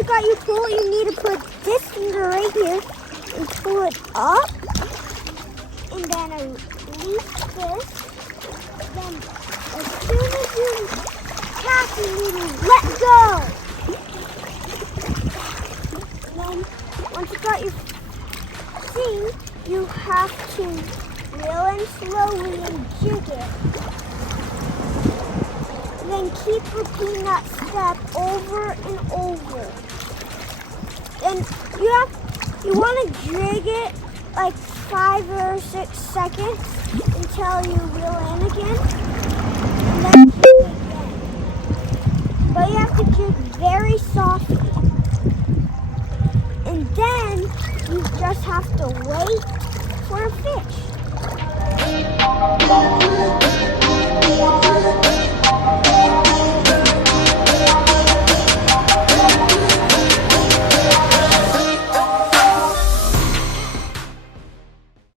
you got your pole, you need to put this finger right here and pull it up. And then release this. Then as soon as you catch it, you need to let go. And then once you got your thing, you have to reel in slowly and jig it. Then keep repeating that step over and over. And you want to jig it like 5 or 6 seconds until you reel in again. And then jig it again. But you have to jig very softly. And then you just have to wait for a fish.